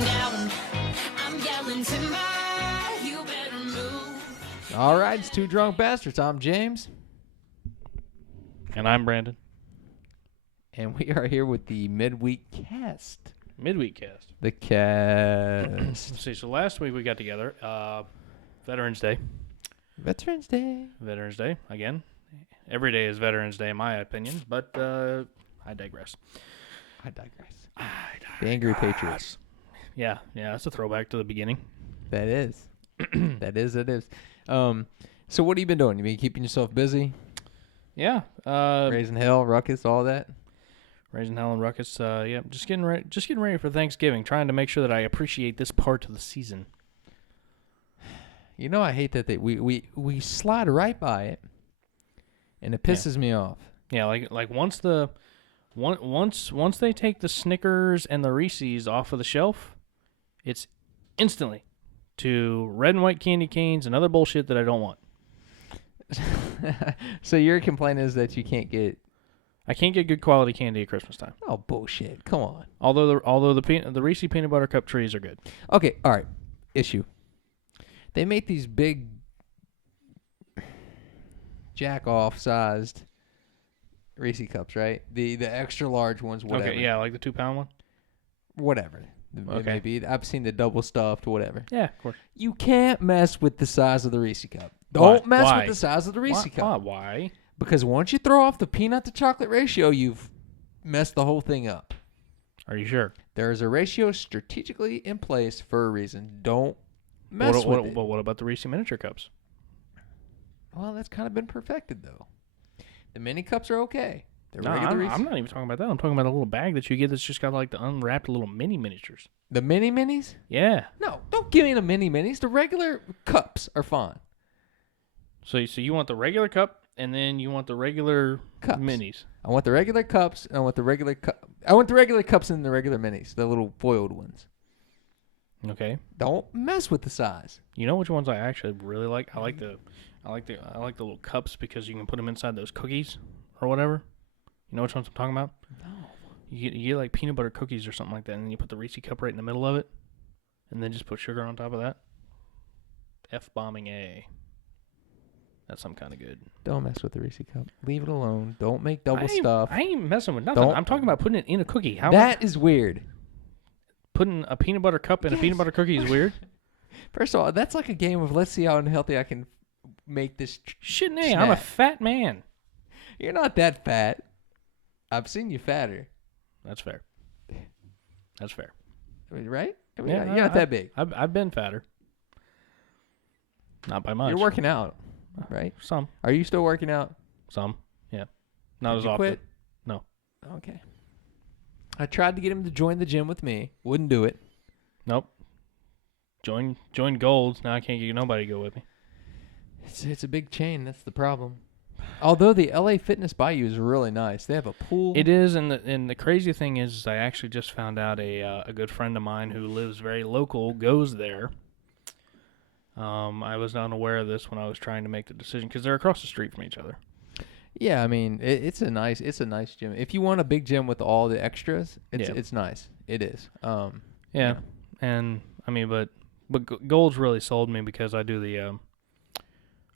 down. I'm yelling timber, you better move. All right, it's Two Drunk Bastards. I'm James. And I'm Brandon. And we are here with the midweek cast. Midweek cast. The cast. Let's see. So last week we got together. Veterans Day. Veterans Day. Veterans Day again. Every day is Veterans Day in my opinion, but I digress. I digress. The Angry Patriots. Yeah, that's a throwback to the beginning. That is. It is. So what have you been doing? You been keeping yourself busy? Yeah. Raising hell, ruckus, all that? Raising hell and ruckus. Yeah, just getting ready for Thanksgiving, trying to make sure that I appreciate this part of the season. You know, I hate that we slide right by it, and it pisses me off. Yeah, like once they take the Snickers and the Reese's off of the shelf, it's instantly to red and white candy canes and other bullshit that I don't want. So your complaint is that you can't get... I can't get good quality candy at Christmas time. Oh, bullshit. Come on. Although the Reese peanut butter cup trees are good. Okay, all right. Issue. They make these big jack-off sized Reese cups, right? The extra large ones, whatever. Okay, yeah, like the 2-pound one? Whatever. Okay. Maybe. I've seen the double stuffed, whatever. Yeah, of course. You can't mess with the size of the Reese cup. Don't mess Why? with the size of the Reese cup. Why? Because once you throw off the peanut to chocolate ratio, you've messed the whole thing up. Are you sure? There is a ratio strategically in place for a reason. Don't mess with it. But what about the Reese miniature cups? Well, that's kind of been perfected, though. The mini cups are okay. They're No, regular Reese. I'm not even talking about that. I'm talking about a little bag that you get that's just got like the unwrapped little mini miniatures. The mini minis? Yeah. No, don't give me the mini minis. The regular cups are fine. So you want the regular cup, and then you want the regular Cups. minis. I want the regular cups, and I want the regular cups and the regular minis, the little foiled ones. Okay. Don't mess with the size. You know which ones I actually really like? I like the little cups because you can put them inside those cookies or whatever. You know which ones I'm talking about? No. You get like peanut butter cookies or something like that, and then you put the Reese cup right in the middle of it, and then just put sugar on top of that. F-bombing A. That's some kind of good. Don't mess with the Reese cup. Leave it alone. Don't make double stuff. I ain't messing with nothing. I'm talking about putting it in a cookie. That is weird. Putting a peanut butter cup in a peanut butter cookie is weird? First of all, that's like a game of let's see how unhealthy I can make this Shit, nay, I'm a fat man. You're not that fat. I've seen you fatter. That's fair. That's fair. I mean, right? I mean, Yeah, you're not that big. I've been fatter. Not by much. You're working out, right? Some. Are you still working out? Some. Yeah. Not Did as you often. quit? No. Okay. I tried to get him to join the gym with me. Wouldn't do it. Nope. Join Gold. Now I can't get nobody to go with me. It's a big chain. That's the problem. Although the LA Fitness Bayou is really nice. They have a pool. It is, and the crazy thing is I actually just found out a good friend of mine who lives very local goes there. I was unaware of this when I was trying to make the decision because they're across the street from each other. Yeah, I mean it's a nice gym. If you want a big gym with all the extras, it's nice. It is. Yeah, and I mean, but Gold's really sold me because I do the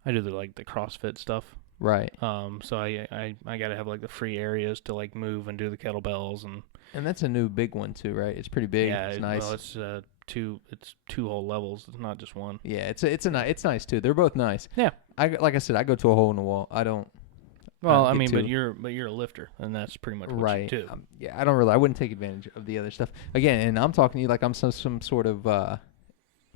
like the CrossFit stuff. Right. So I gotta have like the free areas to like move and do the kettlebells and that's a new big one too, right? It's pretty big. Yeah, it's nice. Well, it's two whole levels. It's not just one. Yeah, it's nice too. They're both nice. Yeah. Like I said, I go to a hole in the wall. I don't. Well, I mean, but you're a lifter, and that's pretty much what you do. Yeah, I wouldn't take advantage of the other stuff. Again, and I'm talking to you like I'm some sort of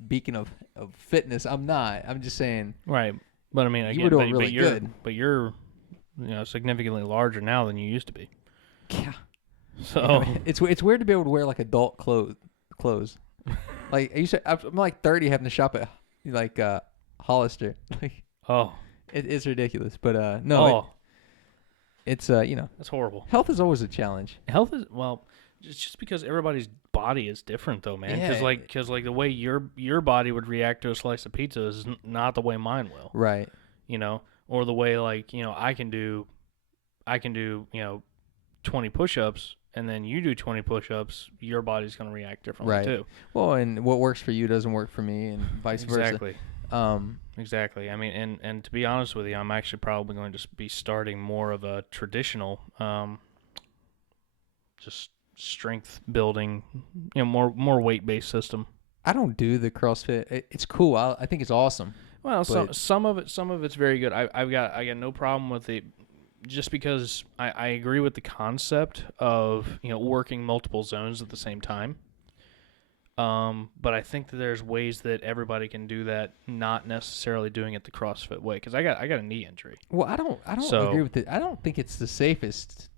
beacon of fitness. I'm not. I'm just saying. Right. But I mean, again, you were doing really good. But you're, significantly larger now than you used to be. Yeah. So I mean, it's weird to be able to wear like adult clothes. Like I'm like 30 having to shop at like Hollister. Like it's ridiculous. But no, it's that's horrible. Health is always a challenge. Health is it's just because everybody's body is different though, man. Because like the way your body would react to a slice of pizza is not the way mine will. Right. Or the way I can do 20 push-ups and then you do 20 push-ups, your body's going to react differently too. Well, and what works for you doesn't work for me, and vice versa. Exactly. I mean, and to be honest with you, I'm actually probably going to be starting more of a traditional, just strength building, more weight-based system. I don't do the CrossFit. It's cool. I think it's awesome. Well, some of it's very good. I got no problem with it, just because I agree with the concept of working multiple zones at the same time. But I think that there's ways that everybody can do that, not necessarily doing it the CrossFit way. Because I got a knee injury. Well, I don't agree with it. I don't think it's the safest.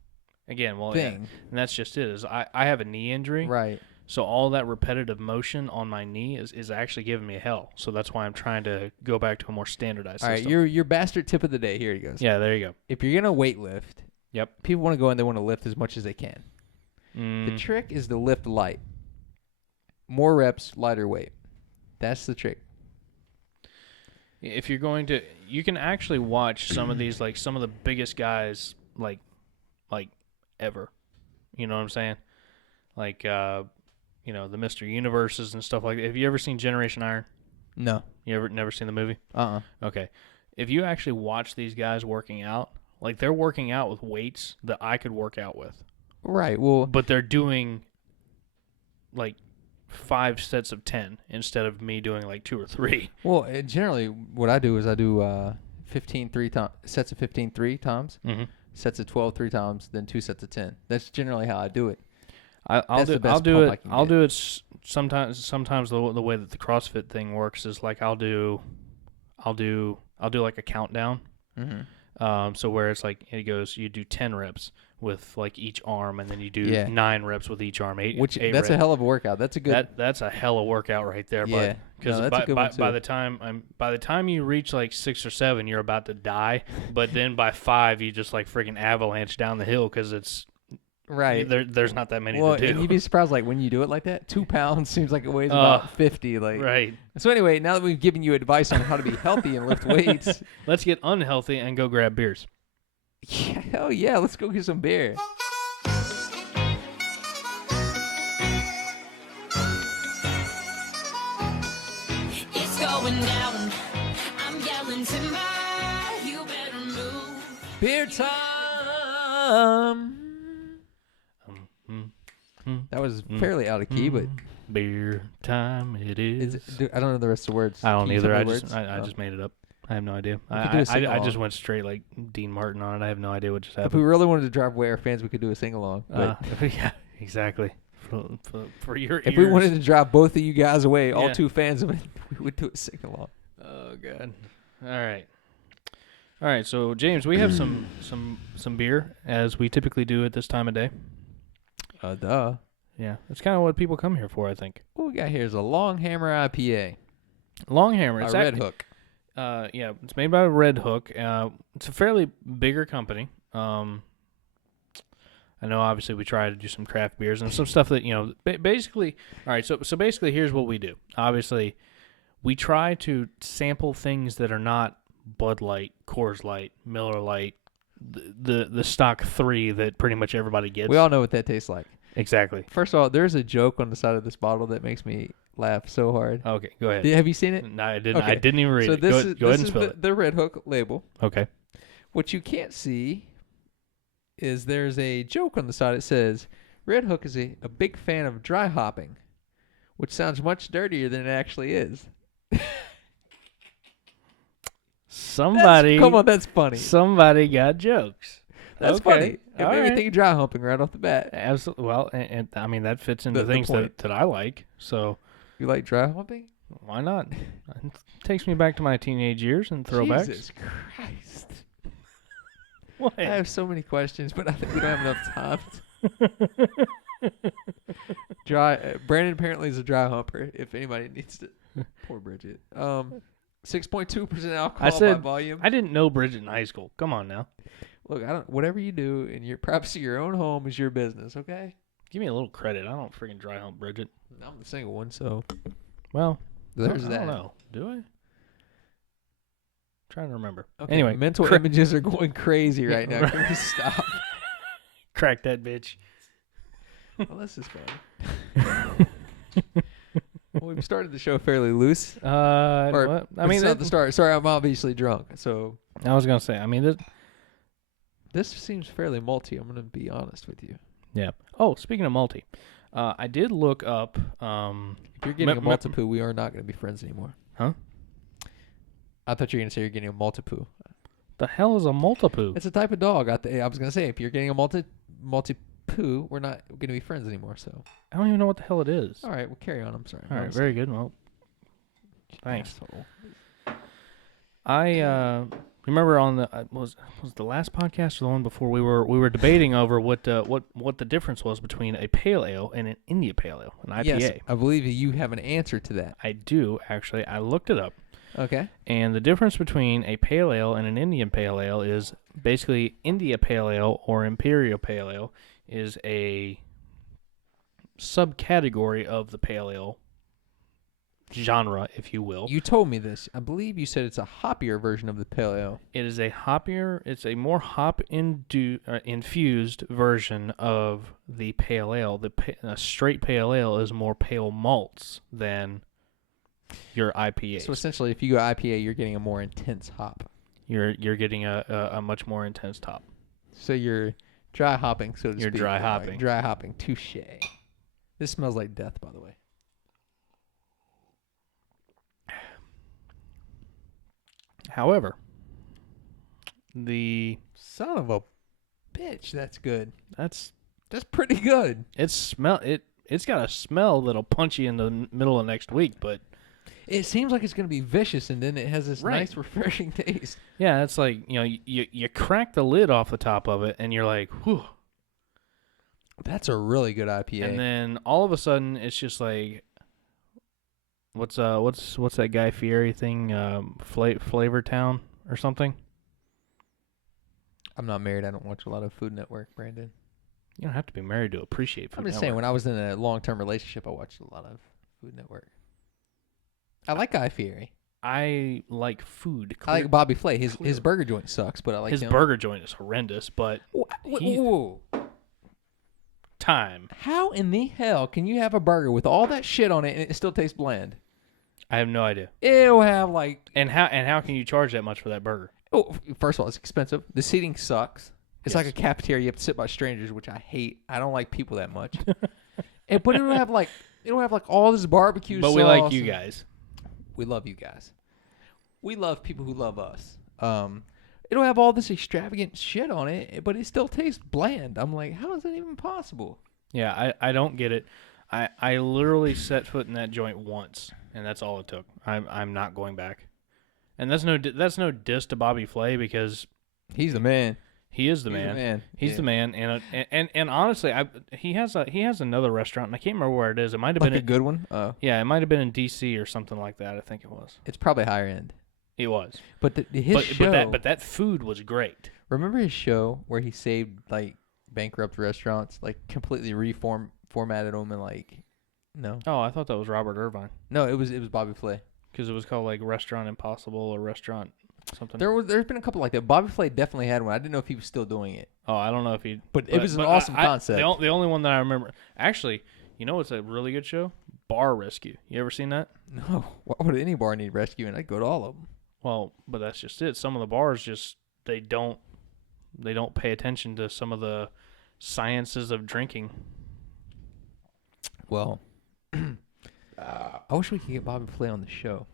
Again, thing. Yeah, and that's just it. Is I have a knee injury. Right. So all that repetitive motion on my knee is actually giving me hell. So that's why I'm trying to go back to a more standardized system. All right, your bastard tip of the day. Here he goes. Yeah, there you go. If you're going to weight lift, people want to go and they want to lift as much as they can. The trick is to lift light. More reps, lighter weight. That's the trick. If you're going to, you can actually watch some of these, like some of the biggest guys, like ever. You know what I'm saying? Like, the Mr. Universes and stuff like that. Have you ever seen Generation Iron? No. You never seen the movie? Okay. If you actually watch these guys working out, like they're working out with weights that I could work out with. Right. Well, but they're doing like 5 sets of 10 instead of me doing like 2 or 3. Well, generally what I do is I do 15 sets of 15 3 times, sets of 12 3 times, then 2 sets of 10. That's generally how I do it. I'll do it sometimes the way that the CrossFit thing works is like I'll do like a countdown. So where it's like it goes, you do 10 reps with like each arm, and then you do 9 reps with each arm. Eight that's reps. A hell of a workout. That's a good. That's a hell of a workout right there. Yeah, because by the time you reach like 6 or 7, you're about to die. But then by 5, you just like freaking avalanche down the hill because it's. Right. There's not that many to do. And you'd be surprised, like, when you do it like that, 2 pounds seems like it weighs about 50. Like. Right. So anyway, now that we've given you advice on how to be healthy and lift weights. Let's get unhealthy and go grab beers. Yeah, hell yeah. Let's go get some beer. It's going down. I'm yelling timber. You better move. Beer time. That was fairly out of key, but beer time it is. I don't know the rest of the words. I don't either. I just made it up. I have no idea. I just went straight like Dean Martin on it. I have no idea what just happened. If we really wanted to drive away our fans, we could do a sing along. Yeah, exactly. For your ears. If we wanted to drive both of you guys away, all 2 fans of it, we would do a sing along. Oh god. All right. So James, we have some beer as we typically do at this time of day. Duh. Yeah, that's kind of what people come here for, I think. What we got here is a Long Hammer IPA. Long Hammer. It's Red Hook. Yeah, it's made by Red Hook. It's a fairly bigger company. I know, obviously, we try to do some craft beers and some stuff that, basically, all right, so basically, here's what we do. Obviously, we try to sample things that are not Bud Light, Coors Light, Miller Lite, the stock 3 that pretty much everybody gets. We all know what that tastes like. Exactly. First of all, there's a joke on the side of this bottle that makes me laugh so hard. Okay, go ahead. Have you seen it? No, I didn't. Okay. I didn't even read it. Go ahead and spill it. The Red Hook label. Okay. What you can't see is there's a joke on the side. It says, Red Hook is a big fan of dry hopping, which sounds much dirtier than it actually is. Come on, that's funny. Somebody got jokes. That's funny. It made me think dry humping right off the bat. Absolutely. Well, and I mean, that fits into things that I like. So you like dry humping? Why not? It takes me back to my teenage years and throwbacks. Jesus Christ. What? I have so many questions, but I think we don't have enough time. Brandon apparently is a dry humper, if anybody needs to. Poor Bridget. 6.2% alcohol by volume. I didn't know Bridget in high school. Come on now. Look, whatever you do in your privacy of your own home is your business, okay? Give me a little credit. I don't freaking dry hump Bridget. I'm the single one, so. Well, there's that. I don't know. Do I? Trying to remember. Okay, anyway, mental images are going crazy right now. Can we stop? Crack that bitch. Well, this is fun. Well, we started the show fairly loose. What? I mean, it's not the start. Sorry, I'm obviously drunk. So I was gonna say. I mean, this seems fairly malty. I'm gonna be honest with you. Yeah. Oh, speaking of malty, I did look up. If you're getting a Maltipoo, we are not gonna be friends anymore. Huh? I thought you were gonna say you're getting a Maltipoo. The hell is a Maltipoo? It's a type of dog. I was gonna say if you're getting a Maltipoo, we're not gonna be friends anymore. So I don't even know what the hell it is. all right, we'll carry on. I'm sorry. All right, very good. Well, thanks. Asshole. I remember on the was the last podcast or the one before we were debating over what the difference was between a pale ale and an India pale ale, an IPA. Yes, I believe you have an answer to that. I do actually. I looked it up. Okay. And the difference between a pale ale and an Indian pale ale is basically India pale ale or imperial pale ale is a subcategory of the pale ale genre, if you will. You told me this. I believe you said it's a hoppier version of the pale ale. It is a hoppier, it's a more infused version of the pale ale. A straight pale ale is more pale malts than your IPA. So essentially, if you go IPA, you're getting a more intense hop. You're getting a much more intense top. So you're dry hopping, so to speak. You're dry hopping. Dry hopping. Touche. This smells like death, by the way. However, the son of a bitch, that's good. That's pretty good. It's got a smell that'll punch you in the middle of next week, but it seems like it's going to be vicious, and then it has this nice, refreshing taste. Yeah, it's like, you crack the lid off the top of it, and you're like, whew. That's a really good IPA. And then all of a sudden, it's just like, what's that Guy Fieri thing? Flavor Town or something? I'm not married. I don't watch a lot of Food Network, Brandon. You don't have to be married to appreciate Food Network. I'm just saying, when I was in a long-term relationship, I watched a lot of Food Network. I like Guy Fieri. I like food. I like Bobby Flay. His burger joint sucks, but I like his him. burger joint is horrendous, but time. How in the hell can you have a burger with all that shit on it and it still tastes bland? I have no idea. It'll have like and how can you charge that much for that burger? Oh, first of all, it's expensive. The seating sucks. It's like a cafeteria. You have to sit by strangers, which I hate. I don't like people that much. But it'll have like all this barbecue sauce. But we like you guys. We love you guys. We love people who love us. It'll have all this extravagant shit on it, but it still tastes bland. I'm like, how is that even possible? Yeah, I don't get it. I literally set foot in that joint once, and that's all it took. I'm not going back. And that's no diss to Bobby Flay, because he's the man. He is the man. He's the man. And honestly, he has another restaurant, and I can't remember where it is. It might have been a good one. Yeah, it might have been in D.C. or something like that. I think it was. It's probably higher end. It was. But his show. But that food was great. Remember his show where he saved like bankrupt restaurants, like completely formatted them, and like no. Oh, I thought that was Robert Irvine. No, it was Bobby Flay. Because it was called like Restaurant Impossible or Restaurant something. There's been a couple like that. Bobby Flay definitely had one. I didn't know if he was still doing it. Oh, I don't know if he. But it was an awesome concept. The only one that I remember, actually, you know, what's a really good show? Bar Rescue. You ever seen that? No. Why would any bar need rescuing? I'd go to all of them. Well, but that's just it. Some of the bars just they don't pay attention to some of the sciences of drinking. Well, I wish we could get Bobby Flay on the show.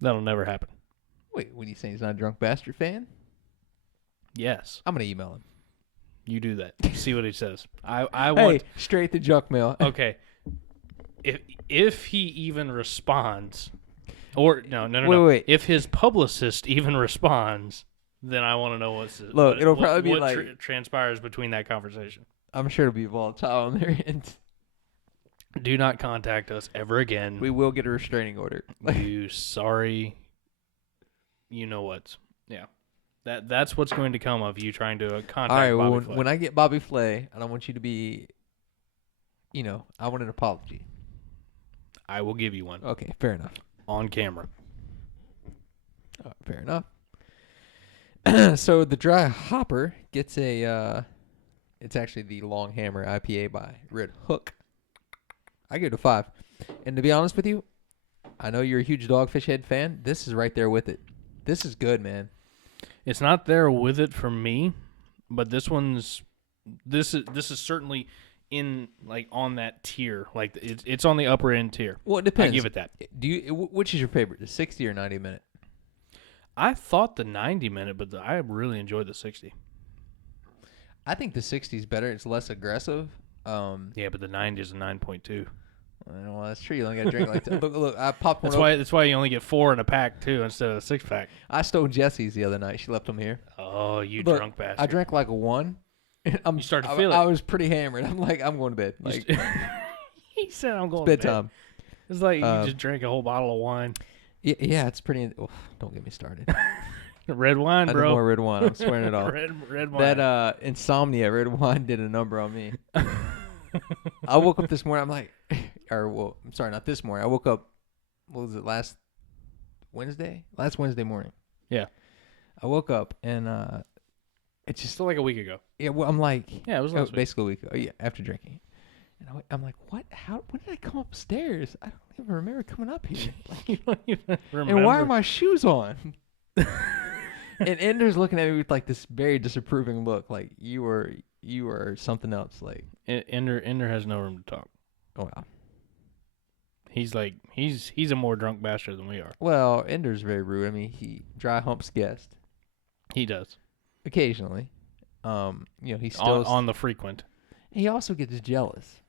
That'll never happen. Wait, what are you saying? He's not a Drunk Bastard fan? Yes. I'm gonna email him. You do that. See what he says. I want straight to junk mail. Okay. If he even responds, or no. Wait. If his publicist even responds, then I want to know it'll probably be like transpires between that conversation. I'm sure it'll be volatile on their end. Do not contact us ever again. We will get a restraining order. You sorry. You know what? Yeah. That's what's going to come of you trying to contact All right, Bobby Flay. When I get Bobby Flay, I don't want you to be, I want an apology. I will give you one. Okay, fair enough. On camera. Fair enough. So the dry hopper gets a It's actually the Long Hammer IPA by Red Hook. I give it a 5. And to be honest with you, I know you're a huge Dogfish Head fan. This is right there with it. This is good, man. It's not there with it for me, but this is certainly in like on that tier. Like it's on the upper end tier. Well, it depends. I give it that. Which is your favorite, the 60 or 90 minute? I thought the 90 minute, but I really enjoyed the 60. I think the 60 is better. It's less aggressive. Yeah, but the 90 is a 9.2. Well, that's true. You only got to drink like that. Look, I popped one. That's why you only get 4 in a pack too instead of a 6-pack. I stole Jesse's the other night. She left them here. Oh, you Look, drunk bastard! I drank like a 1. You start to feel it. I was pretty hammered. I'm like, I'm going to bed. Like, he said, "I'm going it's to bedtime." bed. It's like you just drank a whole bottle of wine. Yeah, it's pretty. Oh, don't get me started. Red wine, bro. No more red wine. I'm swearing it off. red wine. That insomnia, red wine did a number on me. I woke up this morning. I'm like, I'm sorry, not this morning. I woke up. What was it? Last Wednesday morning. Yeah. I woke up and it's just still like a week ago. Yeah. Well, I'm like, yeah, it was last week. Basically a week ago. Yeah, after drinking. And I'm like, what? When did I come upstairs? I don't even remember coming up here. You don't even remember. And why are my shoes on? And Ender's looking at me with like this very disapproving look, like you are something else. Like Ender has no room to talk. Oh wow. He's a more drunk bastard than we are. Well, Ender's very rude. I mean, he dry humps guest. He does occasionally. He's still on the frequent. He also gets jealous.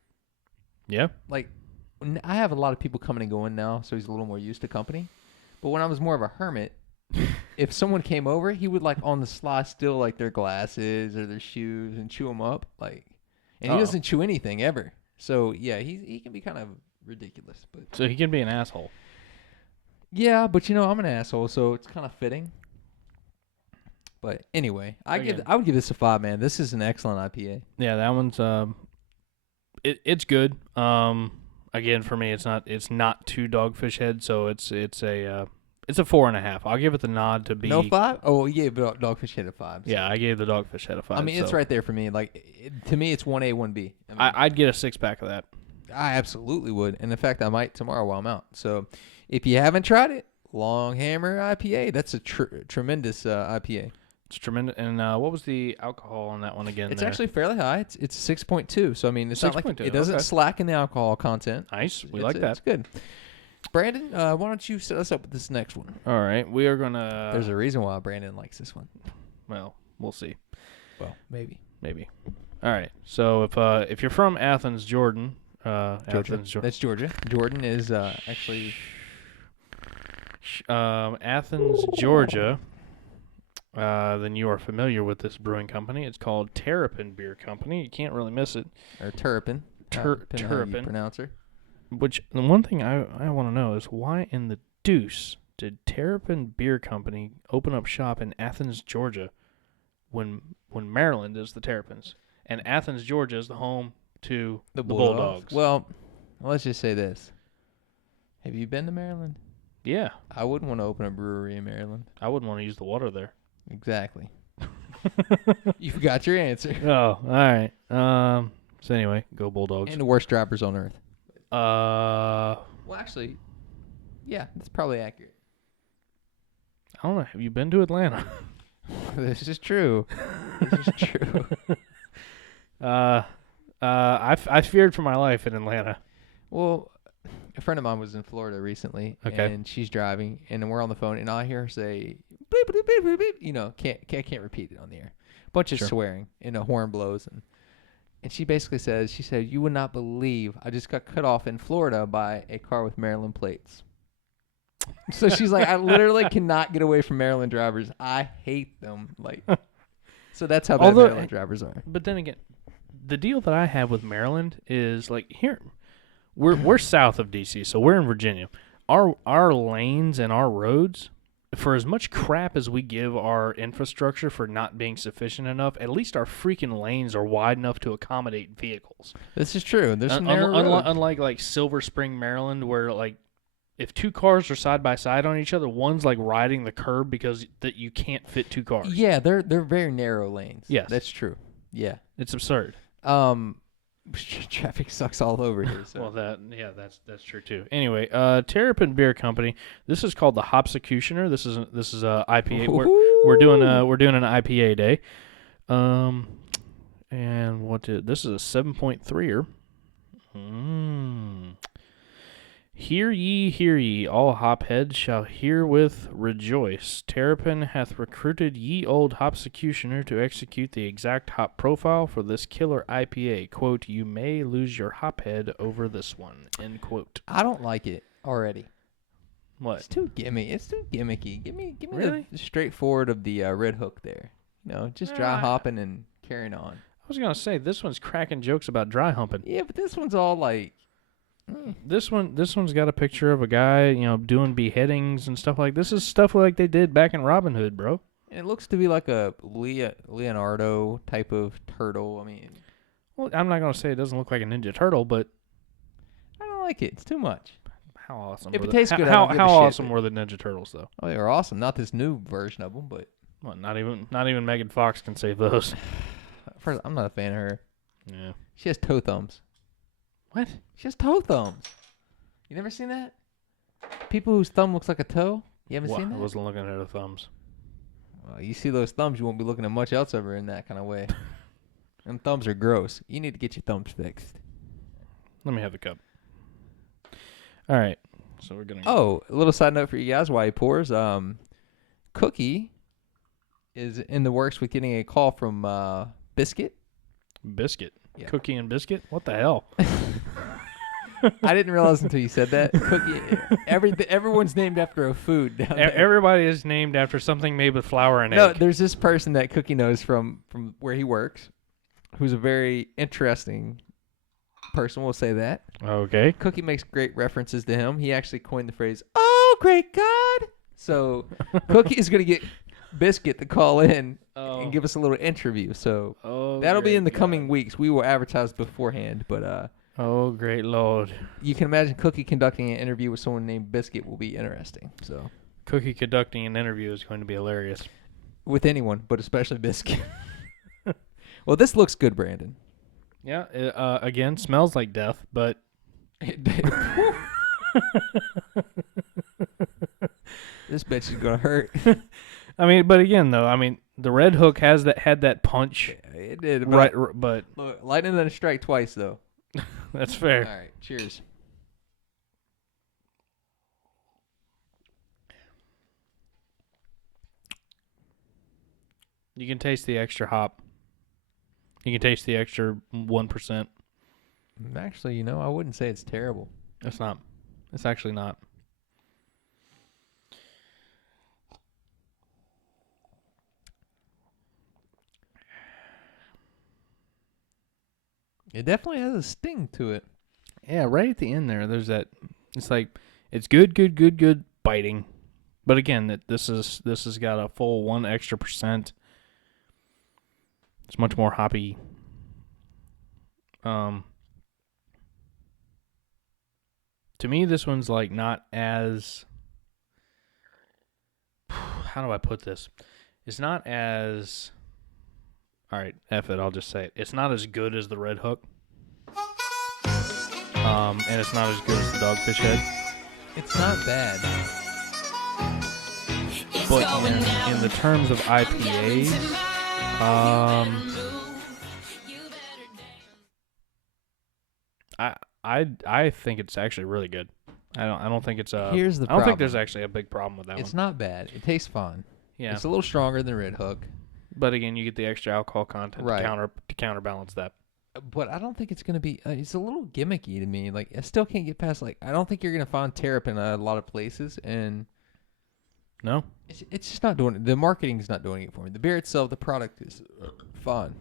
Yeah. Like, I have a lot of people coming and going now, so he's a little more used to company. But when I was more of a hermit, if someone came over, he would like on the sly steal like their glasses or their shoes and chew them up. Like, and he doesn't chew anything ever. So yeah, he can be kind of ridiculous. But so he can be an asshole. Yeah, but I'm an asshole, so it's kind of fitting. But anyway, I would give this a 5, man. This is an excellent IPA. Yeah, that one's it's good. Again, for me, it's not too Dogfish Head, so it's a 4.5. I'll give it the nod to be. No 5? Oh, you gave Dogfish Head a 5. So. Yeah, I gave the Dogfish Head a 5. I mean, it's right there for me. Like, to me, it's 1A, 1B. I'd get a 6-pack of that. I absolutely would. And in fact, I might tomorrow while I'm out. So if you haven't tried it, Long Hammer IPA. That's a tremendous IPA. It's tremendous. And what was the alcohol on that one again? It's actually fairly high. It's 6.2. So I mean, it's not like it doesn't slack in the alcohol content. Nice. We like that. It's good. Brandon, why don't you set us up with this next one? All right, we are gonna. There's a reason why Brandon likes this one. Well, we'll see. Well, maybe. All right. So if you're from Athens, Georgia. That's Georgia. Jordan is actually Athens, Georgia. Then you are familiar with this brewing company. It's called Terrapin Beer Company. You can't really miss it. Or Terrapin. Terrapin. Pronounce her. Which the one thing I want to know is why in the deuce did Terrapin Beer Company open up shop in Athens, Georgia, when Maryland is the Terrapins, and Athens, Georgia is the home to the Bulldogs? Well, let's just say this: have you been to Maryland? Yeah. I wouldn't want to open a brewery in Maryland. I wouldn't want to use the water there. Exactly. You've got your answer. Oh, all right. So anyway, go Bulldogs. And the worst drivers on earth. Well, actually, yeah, that's probably accurate. I don't know. Have you been to Atlanta? This is true. I feared for my life in Atlanta. Well, a friend of mine was in Florida recently, and she's driving, and we're on the phone, and I hear her say, beep, beep, beep, beep, beep. Can't repeat it on the air. Bunch of swearing, and a horn blows, and she basically said, you would not believe I just got cut off in Florida by a car with Maryland plates. So she's like, I literally cannot get away from Maryland drivers. I hate them. Like, so that's how bad Maryland drivers are. But then again, the deal that I have with Maryland is like here, we're south of DC, so we're in Virginia. Our lanes and our roads, for as much crap as we give our infrastructure for not being sufficient enough, at least our freaking lanes are wide enough to accommodate vehicles. This is true. There's some narrow roads. Unlike like Silver Spring, Maryland, where like if two cars are side by side on each other, one's like riding the curb because that you can't fit two cars. Yeah, they're very narrow lanes. Yes, that's true. Yeah. It's absurd. Traffic sucks all over here. So. Well, that's true too. Anyway, Terrapin Beer Company. This is called the Hopsecutioner. This is a IPA. We're doing an IPA day. And this is a 7.3er. Hear ye, all hopheads shall herewith rejoice. Terrapin hath recruited ye old hopsecutioner to execute the exact hop profile for this killer IPA. Quote, you may lose your hophead over this one. End quote. I don't like it already. What? It's too gimmicky. It's too gimmicky. Give me Really? the straightforward of the Red Hook there. Just dry hopping and carrying on. I was going to say, this one's cracking jokes about dry humping. Yeah, but this one's all like... This one's got a picture of a guy, doing beheadings and stuff like this. Is stuff like they did back in Robin Hood, bro. And it looks to be like a Leonardo type of turtle. I mean, well, I'm not gonna say it doesn't look like a Ninja Turtle, but I don't like it. It's too much. How awesome! If it tastes good, how how awesome were the Ninja Turtles though? Oh, they were awesome. Not this new version of them, but not even Megan Fox can save those. First, I'm not a fan of her. Yeah, she has toe thumbs. What? She has toe thumbs. You never seen that? People whose thumb looks like a toe? You haven't seen that? I wasn't looking at her thumbs. Well, you see those thumbs, you won't be looking at much else of her in that kind of way. Them thumbs are gross. You need to get your thumbs fixed. Let me have the cup. All right. So we're going to... Oh, a little side note for you guys while he pours. Cookie is in the works with getting a call from Biscuit. Biscuit? Yeah. Cookie and Biscuit? What the hell? I didn't realize until you said that. Cookie. Everyone's named after a food down there. Everybody is named after something made with flour and egg. No, there's this person that Cookie knows from where he works, who's a very interesting person. We'll say that. Okay. Cookie makes great references to him. He actually coined the phrase, "Oh, great God!" So Cookie is going to get Biscuit to call in and give us a little interview. So that'll be in the coming weeks. We will advertise beforehand, but oh, great Lord. You can imagine Cookie conducting an interview with someone named Biscuit will be interesting. So Cookie conducting an interview is going to be hilarious. With anyone, but especially Biscuit. Well, this looks good, Brandon. Yeah, again, smells like death, but... This bitch is going to hurt. But again, though, the Red Hook had that punch. Yeah, it did. Right, but... Look, lightning doesn't strike twice, though. That's fair. All right, cheers. You can taste the extra hop. You can taste the extra 1%. Actually, I wouldn't say it's terrible. It's not. It's actually not. It definitely has a sting to it. Yeah, right at the end there, there's that. It's like it's good biting, but again, this has got a full 1 extra %. It's much more hoppy. To me, this one's like not as. How do I put this? It's not as. All right, F it. I'll just say it. It's not as good as the Red Hook. And it's not as good as the Dogfish Head. It's not bad. But in the terms of IPAs, I think it's actually really good. I don't think it's a. Here's the I don't think problem. there's actually a big problem with that It's one. not bad. It tastes fine. Yeah. It's a little stronger than Red Hook. But again, you get the extra alcohol content Right. to counterbalance that. But I don't think it's going to be... it's a little gimmicky to me. Like, I still can't get past... Like, I don't think you're going to find Terrapin a lot of places. And... No? It's just not doing it. The marketing's not doing it for me. The beer itself, the product is fine.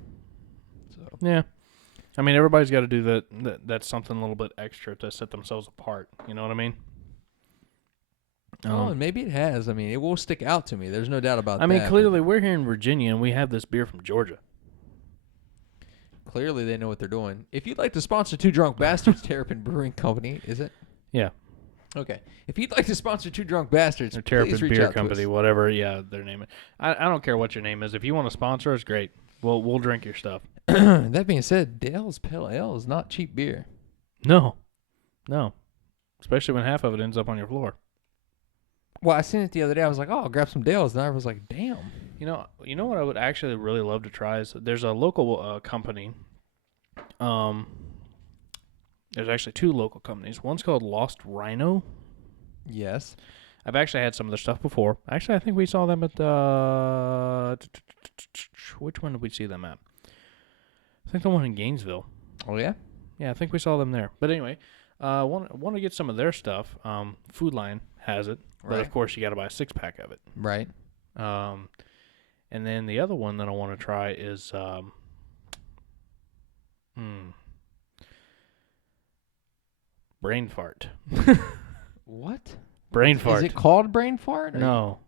So Yeah. Everybody's got to do that's something a little bit extra to set themselves apart. You know what I mean? and maybe it has. It will stick out to me. There's no doubt about that. Clearly we're here in Virginia and we have this beer from Georgia. Clearly they know what they're doing. If you'd like to sponsor Two Drunk Bastards Terrapin Brewing Company, is it? Yeah. Okay. If you'd like to sponsor Two Drunk Bastards, Or Terrapin please reach Beer out Company, to us. whatever. Yeah, their name. I don't care what your name is. If you want to sponsor us, great. We'll drink your stuff. That being said, Dale's Pale Ale is not cheap beer. No. Especially when half of it ends up on your floor. Well, I seen it the other day. I was like, oh, I'll grab some Dale's. And I was like, damn. You know what I would actually really love to try is there's a local company. There's actually 2 local companies. One's called Lost Rhino. Yes. I've actually had some of their stuff before. Actually, I think we saw them at the... Which one did we see them at? I think the one in Gainesville. Oh, yeah? Yeah, I think we saw them there. But anyway, want to get some of their stuff. Food Line has it. But, of course, you got to buy a 6-pack of it. Right. And then the other one that I want to try is... Brain fart. What? Brain fart. Is it called brain fart? No.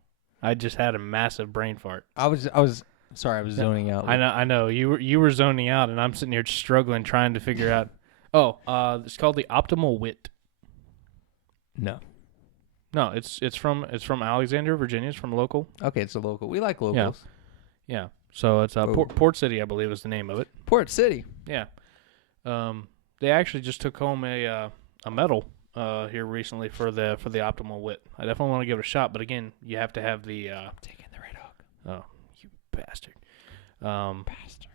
I just had a massive brain fart. I was sorry, I was zoning out. I know. You were zoning out, and I'm sitting here struggling trying to figure out. Oh, it's called the Optimal Wit. No, it's from Alexandria, Virginia. It's from local. Okay, it's a local. We like locals. Yeah. So it's Port City, I believe, is the name of it. Port City. Yeah. They actually just took home a medal here recently for the Optimal Wit. I definitely want to give it a shot, but again, you have to have the taking the Red Hawk. Oh, you bastard. Bastard.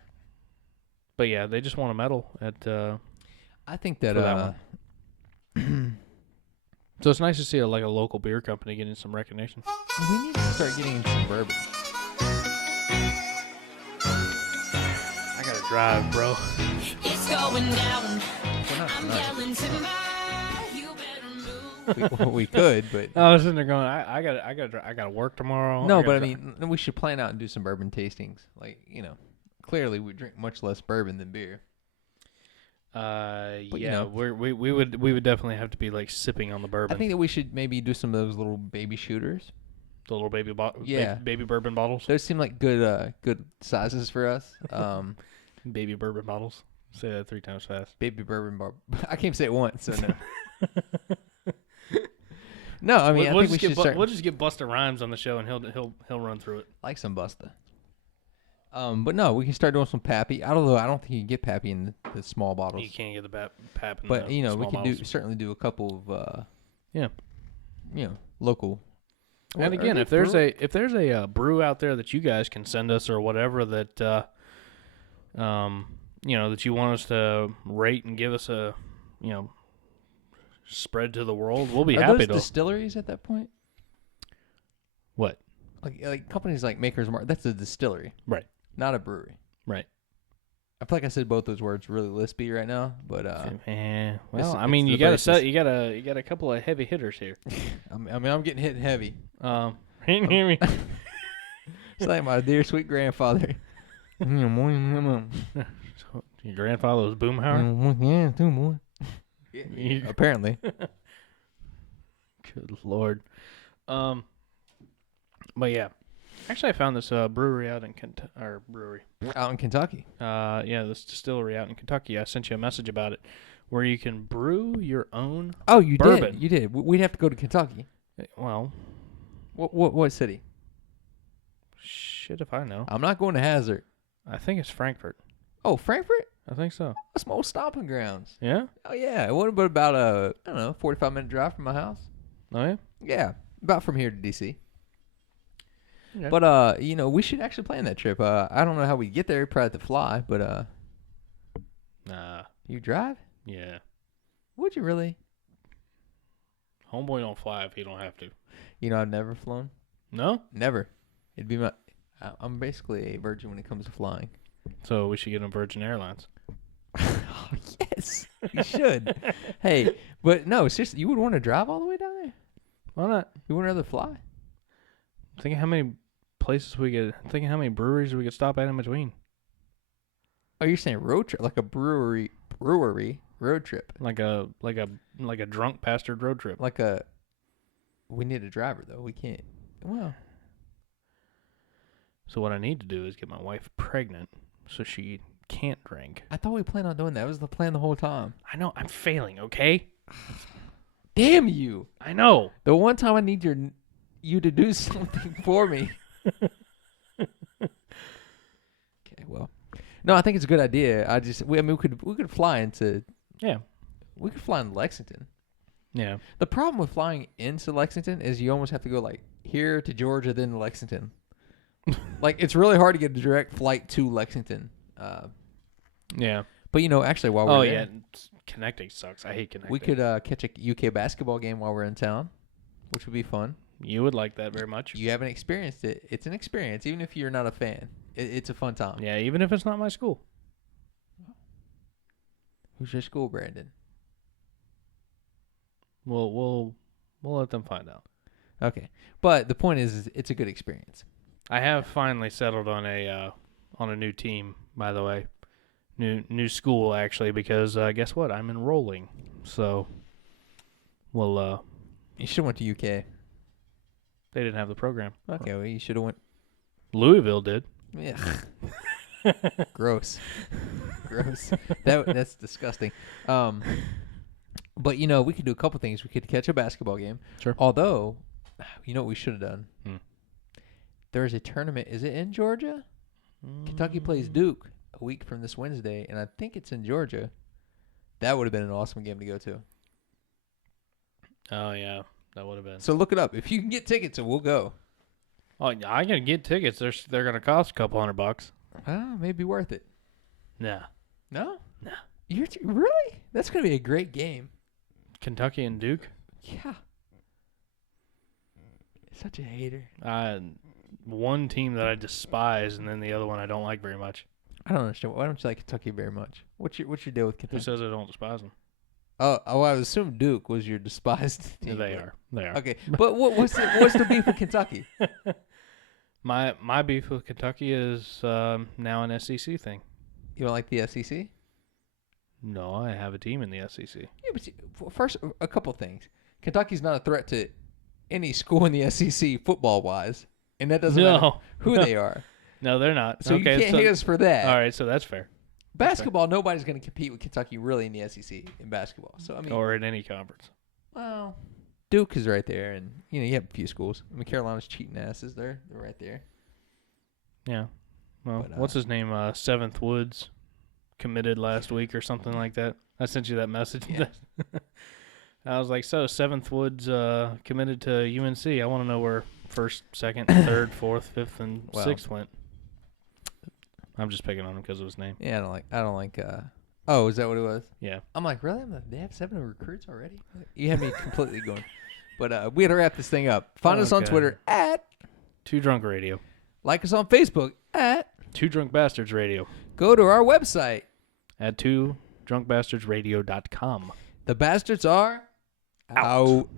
But yeah, they just won a medal at I think that one. So it's nice to see a local beer company getting some recognition. We need to start getting some bourbon. I gotta drive, bro. It's going down. I'm yelling timber. You better move. we could, but I was sitting there going, I gotta work tomorrow. No, but I mean, we should plan out and do some bourbon tastings. Like, clearly we drink much less bourbon than beer. But, yeah, we would definitely have to be sipping on the bourbon. I think that we should maybe do some of those little baby shooters. The little baby baby bourbon bottles. Those seem like good sizes for us. Baby bourbon bottles. Say that 3 times fast. Baby bourbon bar. I can't say it once, so no. No, I mean, I think we should start. We'll just get Busta Rhymes on the show, and he'll run through it. Like some Busta. But no, we can start doing some Pappy. I don't think you can get Pappy in the small bottles. You can't get the Pap in but the small we can bottles. certainly do a couple of local. And again, if there's a brew out there that you guys can send us or whatever that that you want us to rate and give us a spread to the world, we'll be happy those to. Distilleries at that point? What? Like companies like Maker's Mark, that's a distillery. Right. Not a brewery. Right. I feel like I said both those words really lispy right now, but well, I mean, you got a couple of heavy hitters here. I'm getting hit heavy. Hitting me. It's like my dear sweet grandfather. Your Your grandfather was Boomhauer? Yeah, too more. Apparently. Good Lord. But yeah. Actually, I found this brewery out in Out in Kentucky. This distillery out in Kentucky. I sent you a message about it, where you can brew your own. Oh, you bourbon. did. You did. We'd have to go to Kentucky. Well, what city? Shit, if I know. I'm not going to Hazard. I think it's Frankfurt. Oh, Frankfurt? I think so. That's my old stomping grounds. Yeah. Oh yeah. It would have been about a 45-minute drive from my house. Oh yeah. Yeah, about from here to DC. Okay. But we should actually plan that trip. I don't know how we get there. Probably have to fly, but Nah. You drive? Yeah. Would you really? Homeboy don't fly if he don't have to. I've never flown. No? Never. It'd be I'm basically a virgin when it comes to flying. So we should get on Virgin Airlines. Oh, yes, you should. Hey, but no, seriously, you would want to drive all the way down there? Why not? You would rather fly? Thinking how many places thinking how many breweries we could stop at in between. Oh, you're saying road trip, like a brewery road trip, like a drunk bastard road trip. We need a driver though. We can't. Well. So what I need to do is get my wife pregnant so she can't drink. I thought we planned on doing that. That was the plan the whole time. I know. I'm failing, okay? Damn you. I know. The one time I need you to do something for me. Okay, Okay, well, no, I think it's a good idea. We could fly into. Yeah. We could fly in Lexington. Yeah. The problem with flying into Lexington is you almost have to go like here to Georgia, then to Lexington. Like it's really hard to get a direct flight to Lexington. Yeah. But actually, while we're there, connecting sucks. I hate connecting. we could catch a UK basketball game while we're in town, which would be fun. You would like that very much. You haven't experienced it. It's an experience, even if you're not a fan. It's a fun time. Yeah, even if it's not my school. Who's your school, Brandon? We'll let them find out. Okay, but the point is it's a good experience. I have finally settled on a new team, by the way, new school actually, because guess what? I'm enrolling, so we'll. You should have went to UK. They didn't have the program. Okay, well you should have went. Louisville did. Yeah. Gross. That's disgusting. But we could do a couple things. We could catch a basketball game. Sure. Although, what we should have done? There's a tournament. Is it in Georgia? Kentucky plays Duke a week from this Wednesday, and I think it's in Georgia. That would have been an awesome game to go to. Oh yeah, that would have been. So look it up. If you can get tickets, we'll go. Oh, I can get tickets. They're gonna cost a couple $100. Maybe worth it. Nah. No? No. You're really? That's gonna be a great game. Kentucky and Duke? Yeah. Such a hater. One team that I despise, and then the other one I don't like very much. I don't understand. Why don't you like Kentucky very much? What's your deal with Kentucky? Who says I don't despise them? Oh, I would assume Duke was your despised team. They are. Okay, but what's the beef with Kentucky? My beef with Kentucky is now an SEC thing. You don't like the SEC? No, I have a team in the SEC. Yeah, but first, a couple things. Kentucky's not a threat to any school in the SEC football-wise, and that doesn't matter who they are. No, they're not. So you can't hate us for that. All right, so that's fair. Basketball, nobody's going to compete with Kentucky really in the SEC in basketball. So or in any conference. Well, Duke is right there, and you have a few schools. Carolina's cheating asses. They're right there. Yeah. Well, what's his name? Seventh Woods committed last week or something like that. I sent you that message. Yeah. I was like, so Seventh Woods committed to UNC. I want to know where first, second, third, fourth, fifth, and sixth went. I'm just picking on him because of his name. Yeah, I don't like. Oh, is that what it was? Yeah. I'm like, really? They have 7 recruits already? You had me completely going. But we got to wrap this thing up. Find us on Twitter at 2 Drunk Radio. Like us on Facebook at 2 Drunk Bastards Radio. Go to our website at 2drunkbastardsradio.com. The bastards are out.